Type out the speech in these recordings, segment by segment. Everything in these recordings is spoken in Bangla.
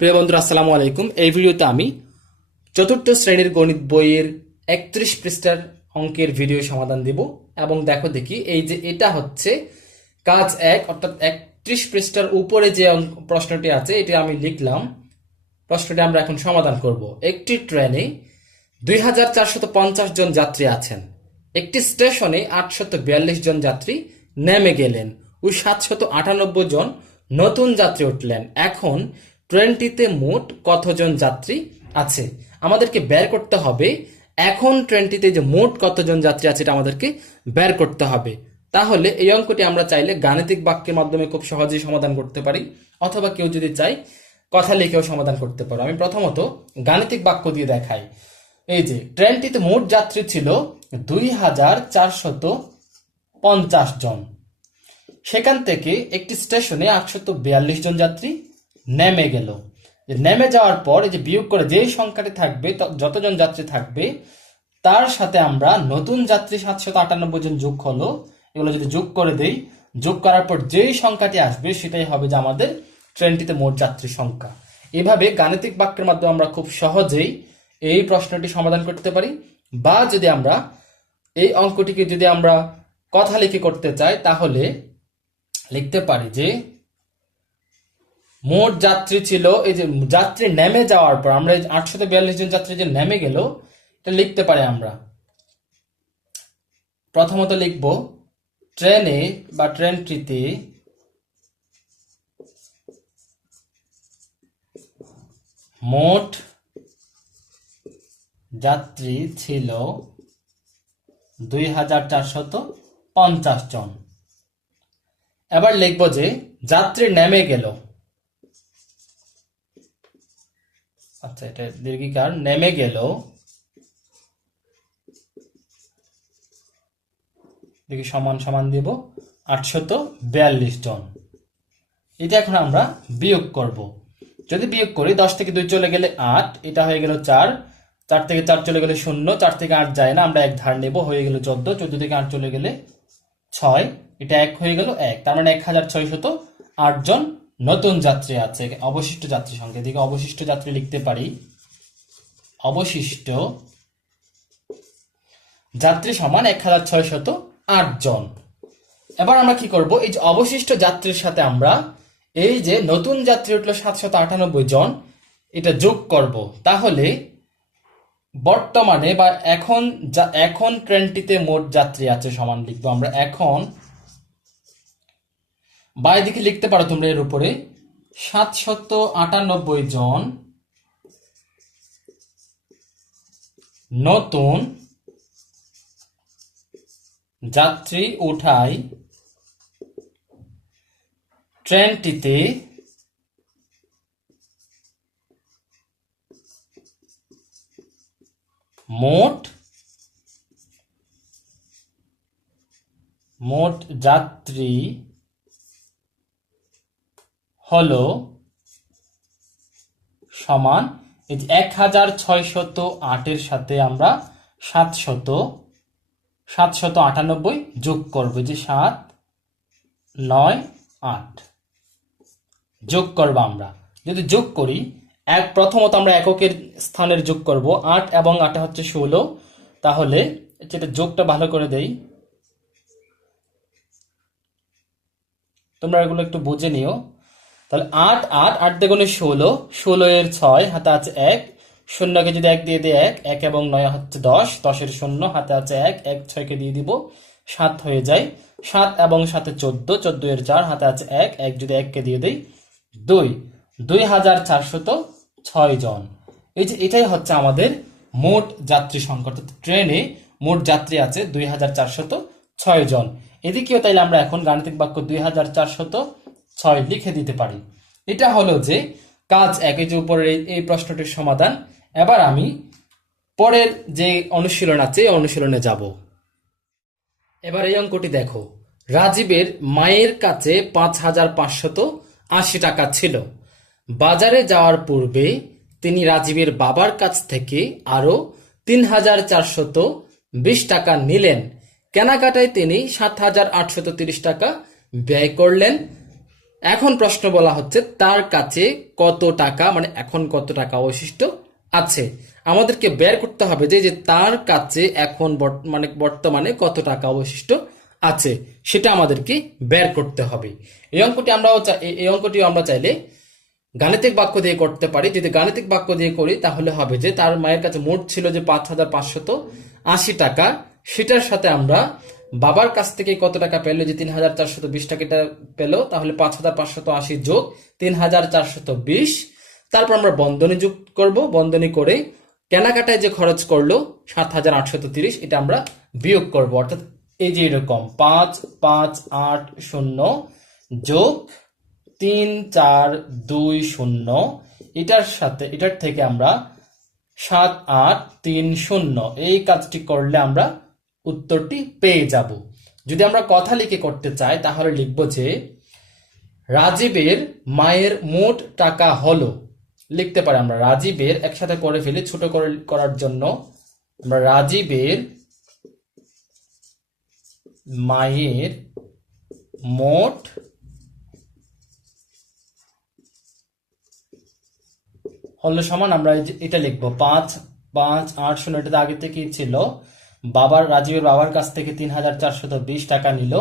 প্রিয় বন্ধুরা, আসসালামু আলাইকুম। এই ভিডিওতে আমি চতুর্থ শ্রেণীর গণিত বইয়ের 31 পৃষ্ঠার অঙ্কের ভিডিও সমাধান দেব। এবং দেখি এই যে এটা হচ্ছে কাজ 1, অর্থাৎ 31 পৃষ্ঠার উপরে যে প্রশ্নটি আছে এটি আমি লিখলাম। প্রশ্নটি আমরা এখন সমাধান করব। একটি ট্রেনে 2450 জন যাত্রী আছেন। একটি স্টেশনে 842 জন যাত্রী নেমে গেলেন ও 798 জন নতুন যাত্রী উঠলেন। এখন ট্রেনটিতে মোট কতজন যাত্রী আছে? আমাদেরকে বের করতে হবে এখন ট্রেনটিতে যে মোট কতজন যাত্রী আছে এটা আমাদেরকে বের করতে হবে। তাহলে এই অঙ্কটি আমরা চাইলে গাণিতিক বাক্যের মাধ্যমে খুব সহজেই সমাধান করতে পারি, অথবা কেউ যদি চাই কথা লিখেও সমাধান করতে পারো। আমি প্রথমত গাণিতিক বাক্য দিয়ে দেখাই। এই যে ট্রেনটিতে মোট যাত্রী ছিল 2450 জন। সেখান থেকে একটি স্টেশনে 842 জন যাত্রী নেমে গেল। নেমে যাওয়ার পর এই যে বিয়োগ করে যেই সংখ্যাটি থাকবে, যতজন যাত্রী থাকবে তার সাথে আমরা নতুন যাত্রী 798 জন যোগ হলো, এগুলো যদি যোগ করে দেই, যোগ করার পর যেই সংখ্যাটি আসবে সেটাই হবে যে আমাদের ট্রেনটিতে মোট যাত্রী সংখ্যা। এভাবে গাণিতিক বাক্যের মাধ্যমে আমরা খুব সহজেই এই প্রশ্নটি সমাধান করতে পারি। বা যদি আমরা এই অঙ্কটিকে যদি আমরা কথা লিখে করতে চাই তাহলে লিখতে পারি যে মোট যাত্রী ছিল, এই যে যাত্রী নেমে যাওয়ার পর আমরা 842 জন যাত্রী যে নেমে গেল এটা লিখতে পারি আমরা। প্রথমত লিখব ট্রেনে বা ট্রেনটিতে মোট যাত্রী ছিল 2450 জন। এবার লিখব যে যাত্রী নেমে গেল, আচ্ছা এটা দীর্ঘিকার, নেমে গেল দেখি সমান সমান দিব 842 জন। এটা এখন আমরা বিয়োগ করব। যদি বিয়োগ করি 10 থেকে 2 চলে গেলে 8, এটা হয়ে গেল 4, 4 থেকে 4 চলে গেলে 0, 4 থেকে 8 যায় না, আমরা 1 ধার নেব, হয়ে গেল 14, 14 থেকে 8 চলে গেলে 6, এটা 1 হয়ে গেল 1, তার মানে 1608 জন নতুন যাত্রী আছে। অবশিষ্ট যাত্রী সংখ্যা, এদিকে অবশিষ্ট যাত্রী লিখতে পারি, অবশিষ্ট যাত্রী সমান 1608 জন। এবার আমরা কি করব, এই যে অবশিষ্ট যাত্রীর সাথে আমরা এই যে নতুন যাত্রী উঠলো 798 জন, এটা যোগ করব। তাহলে বর্তমানে বা এখন ট্রেনটিতে মোট যাত্রী আছে সমান লিখবো আমরা এখন, বা এদিকে লিখতে পারো তোমরা এর উপরে 798 জন নতুন যাত্রী উঠায় ট্রেনটিতে মোট যাত্রী হলো সমান, এই যে 1608 এর সাথে আমরা 798 যোগ করব, যে 798 যোগ করব আমরা। যদি যোগ করি, প্রথমত আমরা এককের স্থানের যোগ করব, 8 এবং 8 হচ্ছে 16, তাহলে যেটা যোগটা ভালো করে দেই, তোমরা এগুলো একটু বুঝে নিও। তাহলে 8 8 8 দ্বিগুণে 16, 16 এর 6 হাতে আছে 1, শূন্যকে যদি 1 দিয়ে দিই 1, 1 এবং 9 হচ্ছে 10, 10 এর 0 হাতে আছে 1, 1 6 কে দিয়ে দিব 7 হয়ে যায়, 7 এবং 7 14, 14 এর 4 হাতে আছে 1, 1 যদি 1 কে দিয়ে দেই 2, 2406 জন। এই যে এটাই হচ্ছে আমাদের মোট যাত্রী সংখ্যা, অর্থাৎ ট্রেনে মোট যাত্রী আছে 2406 জন। এদিকেও তাইলে আমরা এখন গাণিতিক বাক্য 2406 লিখে দিতে পারি। এটা হলো যে কাজ 1, যে উপরের এই প্রশ্নটির সমাধান। এবার আমি পরের যে অনুশীলন আছে এই অনুশীলনে যাব। এবার এই অঙ্কটি দেখো, রাজীবের মায়ের কাছে 5580 টাকা ছিল। বাজারে যাওয়ার পূর্বে তিনি রাজীবের বাবার কাছ থেকে আরো 3420 টাকা নিলেন। কেনাকাটায় তিনি 7830 টাকা ব্যয় করলেন। এখন প্রশ্ন বলা হচ্ছে তার কাছে কত টাকা, মানে এখন কত টাকা অবশিষ্ট আছে। আমাদেরকে বের করতে হবে যে যে তার কাছে এখন মানে বর্তমানে কত টাকা অবশিষ্ট আছে, সেটা আমাদেরকে বের করতে হবে। এই অঙ্কটি আমরা চাইলে গাণিতিক বাক্য দিয়ে করতে পারি। যদি গাণিতিক বাক্য দিয়ে করি তাহলে হবে যে তার মায়ের কাছে মোট ছিল যে 5,580 টাকা, সেটার সাথে আমরা বাবার কাছ থেকে কত টাকা পেলো, যে 3,420 টাকাটা পেলো, তাহলে 5,580 যোগ 3,420, তারপর আমরা বন্ধনী যোগ করব। বন্ধনী করে কেনাকাটায় যে খরচ করলো 7,830, এটা আমরা বিয়োগ করব। অর্থাৎ এই যে এরকম 5,5,8,0 যোগ 3,4,2,0, এটার থেকে আমরা 7,8,3,0, এই কাজটি করলে আমরা উত্তরটি পেয়ে যাব। যদি আমরা কথা লিখে করতে চাই তাহলে লিখব যে রাজীবের মায়ের মোট টাকা হলো, লিখতে পারি আমরা রাজীবের, একসাথে করে ফেলি ছোট করে করার জন্য, আমরা রাজীবের মায়ের মোট হলো সমান আমরা এটা লিখবো 5,5,8,0, এটাতে আগে থেকেই ছিল। রাজীবের বাবার কাছ থেকে 3,420 টাকা নিল,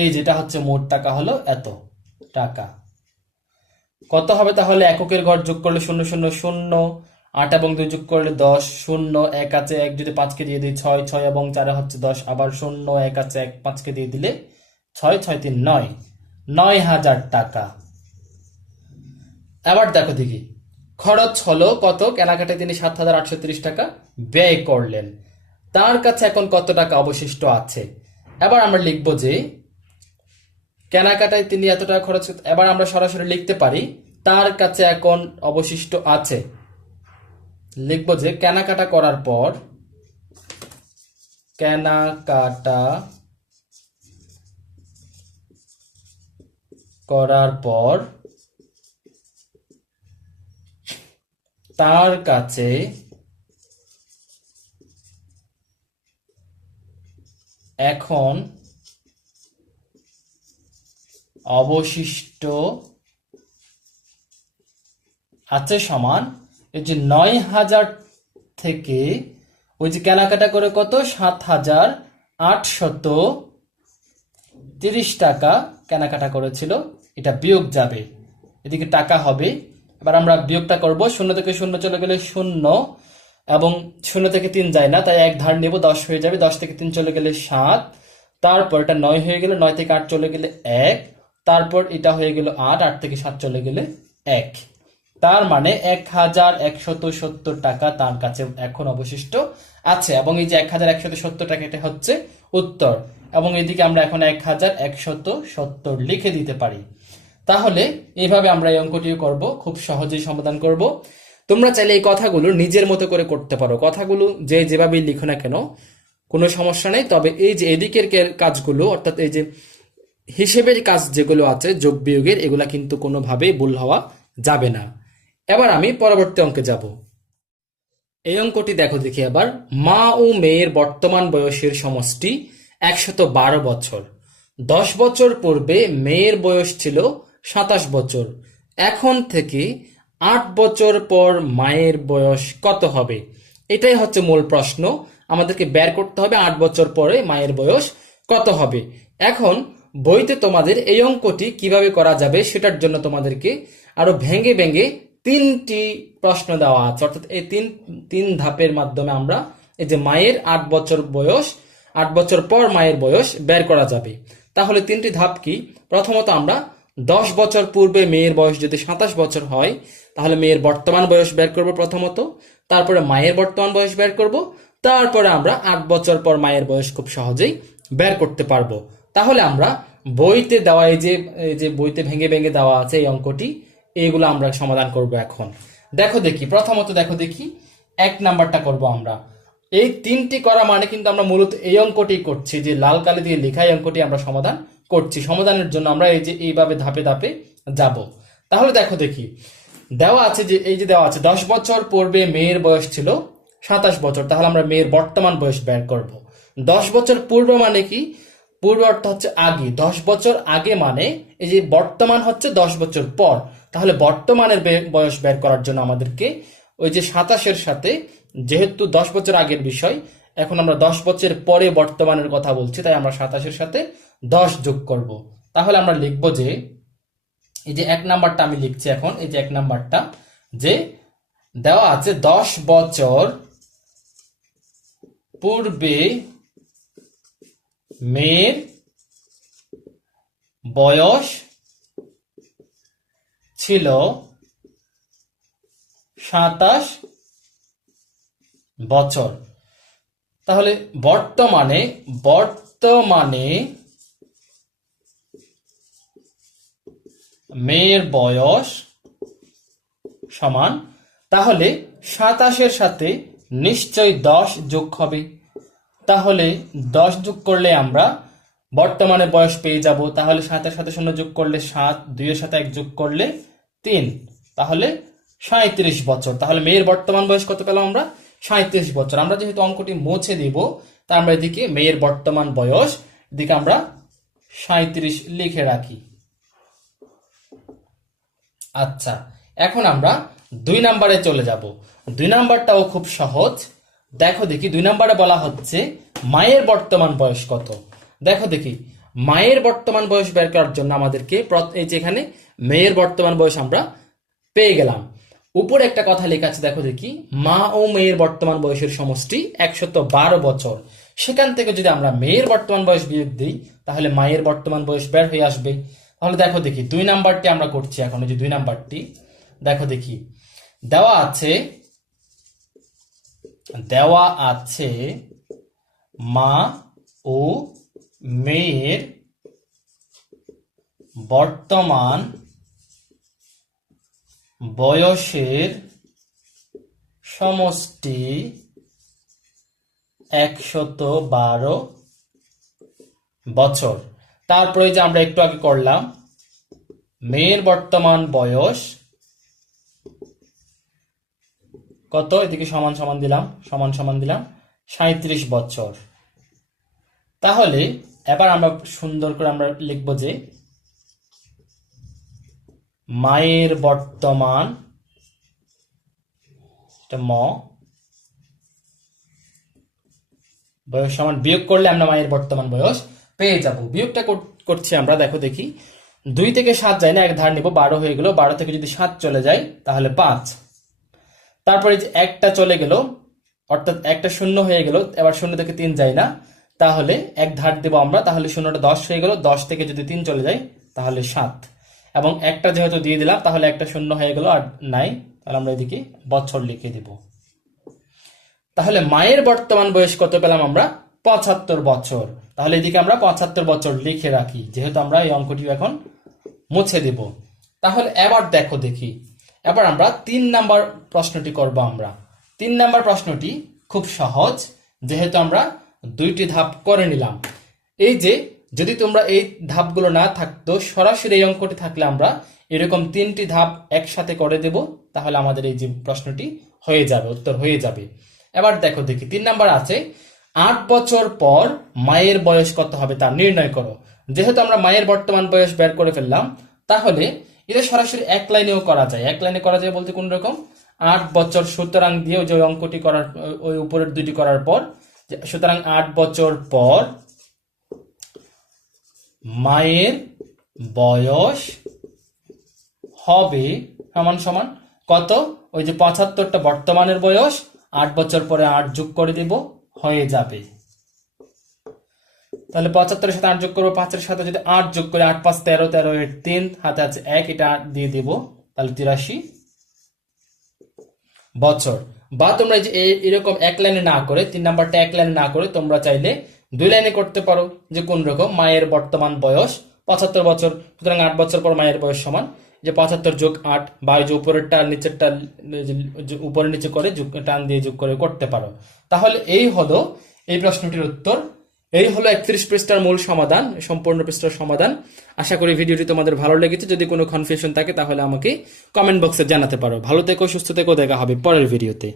এই যেটা হচ্ছে মোট টাকা হলো এত টাকা। কত হবে তাহলে? এককের ঘর যোগ করলে 0,0,0, 8 এবং 2 যোগ করলে 10, 0 1 আছে 1, যদি 5 কে দিয়ে দিই 6, 6 এবং 4 হচ্ছে 10, আবার 0 1 আছে 1, 5 কে দিয়ে দিলে 6, 6 3 9, 9,000 টাকা। এবার দেখো দেখি খরচ হলো কত, কেনাকাটায় তিনি 7,830 টাকা ব্যয় করলেন, তার কাছে এখন কত টাকা অবশিষ্ট আছে। এবার আমরা লিখবো যে কেনাকাটায় তিনি এত টাকা খরচ, এবার আমরা সরাসরি লিখতে পারি তার কাছে এখন অবশিষ্ট আছে। লিখবো যে কেনাকাটা করার পর তার কাছে এখন অবশিষ্ট আছে সমান, এই যে 9,000 থেকে ওই যে কেনাকাটা করে কত 7,830 টাকা কেনাকাটা করেছিল, এটা বিয়োগ যাবে, এদিকে টাকা হবে। এবার আমরা বিয়োগটা করব, 0 থেকে 0 চলে গেলে 0, এবং 0 থেকে 3 যায় না, তাই এক ধার নেব, 10 হয়ে যাবে। 10 থেকে 3 চলে গেলে 7, তারপর এটা 9 হয়ে গেল, 9 থেকে 8 চলে গেলে 1, তারপর এটা হয়ে গেল 8, 8 থেকে 7 চলে গেলে 1, তার মানে 1,170 টাকা তার কাছে এখন অবশিষ্ট আছে। এবং এই যে 1,170 টাকা, এটা হচ্ছে উত্তর, এবং এদিকে আমরা এখন 1,170 লিখে দিতে পারি। তাহলে এইভাবে আমরা এই অঙ্কটিও করব, খুব সহজেই সমাধান করব। তোমরা চাইলে এই কথাগুলো নিজের মতো করে করতে পারো, কথাগুলো যেভাবেই লিখো না কেন কোনো সমস্যা নেই। তবে এই যে এদিকের কাজগুলো, অর্থাৎ এই যে হিসেবের কাজ যেগুলো আছে যোগ বিয়োগের, এগুলা কিন্তু কোনোভাবেই ভুল হওয়া যাবে না। এবার আমি পরবর্তী অঙ্কে যাব। এই অঙ্কটি দেখো দেখি এবার, মা ও মেয়ের বর্তমান বয়সের সমষ্টি 112 বছর। 10 বছর পূর্বে মেয়ের বয়স ছিল 27 বছর, এখন থেকে 8 বছর পর মায়ের বয়স কত হবে? এটাই হচ্ছে মূল প্রশ্ন, আমাদেরকে বের করতে হবে 8 বছর পরে মায়ের বয়স কত হবে। এখন বইতে তোমাদের এই অঙ্কটি কিভাবে করা যাবে সেটার জন্য তোমাদেরকে আরো ভেঙে ভেঙে 3টি প্রশ্ন দেওয়া আছে, অর্থাৎ এই তিন ধাপের মাধ্যমে আমরা এই যে মায়ের 8 বছর বয়স, 8 বছর পর মায়ের বয়স বের করা যাবে। তাহলে 3টি ধাপ কি? প্রথমত আমরা 10 বছর পূর্বে মেয়ের বয়স যদি 27 বছর হয় তাহলে মেয়ের বর্তমান বয়স বের করব প্রথমত, তারপরে মায়ের বর্তমান বয়স বের করব, তারপরে আমরা 8 বছর পর মায়ের বয়স খুব সহজেই বের করতে পারবো। তাহলে আমরা বইতে দেওয়া এই যে বইতে ভেঙে ভেঙে দেওয়া আছে এই অঙ্কটি, এইগুলো আমরা সমাধান করব। এখন দেখো দেখি, প্রথমত দেখো দেখি 1 নাম্বারটা করব আমরা। এই 3টি করা মানে কিন্তু আমরা মূলত এই অঙ্কটি করছি, যে লাল কালি দিয়ে লেখা এই অঙ্কটি আমরা সমাধান করছি। সমাধানের জন্য আমরা এইভাবে ধাপে ধাপে যাব। তাহলে দেখো দেখি দেওয়া আছে যে এই যে দেওয়া আছে 10 বছর পূর্বে মেয়ের বয়স ছিল 27 বছর, তাহলে আমরা মেয়ের বর্তমান বয়স বের করব। 10 বছর পূর্ব মানে কি? পূর্বে অর্থ হচ্ছে আগে, 10 বছর আগে মানে এই যে বর্তমান হচ্ছে 10 বছর পর। তাহলে বর্তমানের বয়স বের করার জন্য আমাদেরকে ওই যে 27-এর সাথে, যেহেতু 10 বছর আগের বিষয়, এখন আমরা 10 বছর পরে বর্তমানের কথা বলছি, তাই আমরা 27-এর সাথে 10 যোগ করব। তাহলে আমরা লিখবো যে এই যে 1 নাম্বারটা আমি লিখছি এখন, এই যে 1 নাম্বারটা, যে দেওয়া আছে 10 বছর পূর্বে মেয়ের বয়স ছিল 27 বছর। তাহলে বর্তমানে মেয়ের বয়স সমান, তাহলে 27-এর সাথে নিশ্চয় 10 যোগ হবে। তাহলে 10 যোগ করলে আমরা বর্তমানে বয়স পেয়ে যাব। তাহলে 7-এর সাথে 0 যোগ করলে 7, 2-এর সাথে 1 যোগ করলে 3, তাহলে 37 বছর। তাহলে মেয়ের বর্তমান বয়স কত পেলাম আমরা? 37 বছর। আমরা যেহেতু অঙ্কটি মুছে দিব, তাই আমরা এদিকে মেয়ের বর্তমান বয়স, এদিকে আমরা 37 লিখে রাখি। আচ্ছা, এখন আমরা 2 নাম্বারে চলে যাব। 2 নাম্বারটাও খুব সহজ। দেখো দেখি 2 নাম্বারে বলা হচ্ছে মায়ের বর্তমান বয়স কত। দেখো দেখি, মায়ের বর্তমান বয়স বের করার জন্য আমাদেরকে এই যে এখানে মেয়ের বর্তমান বয়স আমরা পেয়ে গেলাম। উপরে একটা কথা লেখা আছে, দেখো দেখি, মা ও মেয়ের বর্তমান বয়সের সমষ্টি 112 বছর। সেখান থেকে যদি আমরা মেয়ের বর্তমান বয়স বিয়োগ দিই, তাহলে মায়ের বর্তমান বয়স বের হয়ে আসবে। তাহলে দেখো দেখি 2 নাম্বারটি আমরা করছি এখন। এই যে 2 নাম্বারটি দেখো দেখি, দেওয়া আছে মা ও মেয়ের বর্তমান বয়সের সমষ্টি 112 বছর। তারপরে যে আমরা একটু আগে করলাম, মেয়ের বর্তমান বয়স কত, এদিকে সমান সমান দিলাম, 37 বছর। তাহলে এবার আমরা সুন্দর করে আমরা লিখব যে মায়ের বর্তমান বয়স সমান, বিয়োগ করলে আমরা মায়ের বর্তমান বয়স পেয়ে যাব। বিয়োগটা করছি আমরা, দেখো দেখি, 2 থেকে 7 যায় না, এক ধার নিব, 12 হয়ে গেল। 12 থেকে যদি 7 চলে যায় তাহলে 5। তারপরে যে একটা চলে গেল, অর্থাৎ একটা 0 হয়ে গেল। এবার 0 থেকে 3 যায় না, তাহলে এক ধার দেব আমরা, তাহলে 0টা 10 হয়ে গেল। 10 থেকে যদি 3 চলে যায় তাহলে 7, এবং একটা যেহেতু দিয়ে দিলাম, তাহলে একটা 0 হয়ে গেল আর নাই, তাহলে আমরা এদিকে বছর লিখে দিব। তাহলে মায়ের বর্তমান বয়স কত পেলাম আমরা? 75 বছর। তাহলে এদিকে আমরা 75 বছর লিখে রাখি, যেহেতু আমরা এই অঙ্কটি এখন মুছে দেব। তাহলে এবার দেখো দেখি, এবার আমরা 3 নাম্বার প্রশ্নটি করব। আমরা 3 নাম্বার প্রশ্নটি খুব সহজ, যেহেতু আমরা 2টি ধাপ করে নিলাম। এই যে যদি তোমরা এই ধাপগুলো না থাকতো, সরাসরি এই অঙ্কটি থাকলে আমরা এরকম 3টি ধাপ একসাথে করে দেব, তাহলে আমাদের এই যে প্রশ্নটি হয়ে যাবে, উত্তর হয়ে যাবে। এবার দেখো দেখি, 3 নাম্বার আছে 8 বছর পর মায়ের বয়স কত হবে তা নির্ণয় করো। যেহেতু আমরা মায়ের বর্তমান বয়স বের করে ফেললাম, তাহলে এটা সরাসরি এক লাইনেও করা যায়। এক লাইনে করা যায় বলতে কোন রকম, 8 বছর, সুতরাং দিয়ে ওই যে অঙ্কটি করার, ওই উপরের 2টি করার পর, সুতরাং 8 বছর পর মায়ের বয়স হবে সমান সমান কত, ওই যে 75টা বর্তমানের বয়স, 8 বছর পরে 8 যোগ করে দেব, হয়ে যাবে। তাহলে 75-এর সাথে 8 যোগ করবো, 5-এর সাথে যদি 8 যোগ করে 8 5 13, 13 এর 3, হাতে আছে 1, এটা দিয়ে দেব, তাহলে 83 বছর। বা তোমরা যে এরকম এক লাইনে না করে, 3 নাম্বারটা এক লাইনে না করে তোমরা চাইলে 2 লাইনে করতে পারো। যে কোন রকম, মায়ের বর্তমান বয়স 75 বছর, সুতরাং 8 বছর পর মায়ের বয়স সমান যে 75 যোগ 8, বা যে উপরেরটা নিচেরটা উপরে নিচে করে টান দিয়ে যোগ করে করতে পারো। তাহলে এই হলো এই প্রশ্নটির উত্তর। এই হলো 31 পৃষ্ঠার মূল সমাধান, সম্পূর্ণ পৃষ্ঠার সমাধান। আশা করি ভিডিওটি তোমাদের ভালো লেগেছে। যদি কোনো কনফিউশন থাকে তাহলে আমাকে কমেন্ট বক্সে জানাতে পারো। ভালো থেকো, সুস্থ থেকো, দেখা হবে পরের ভিডিওতে।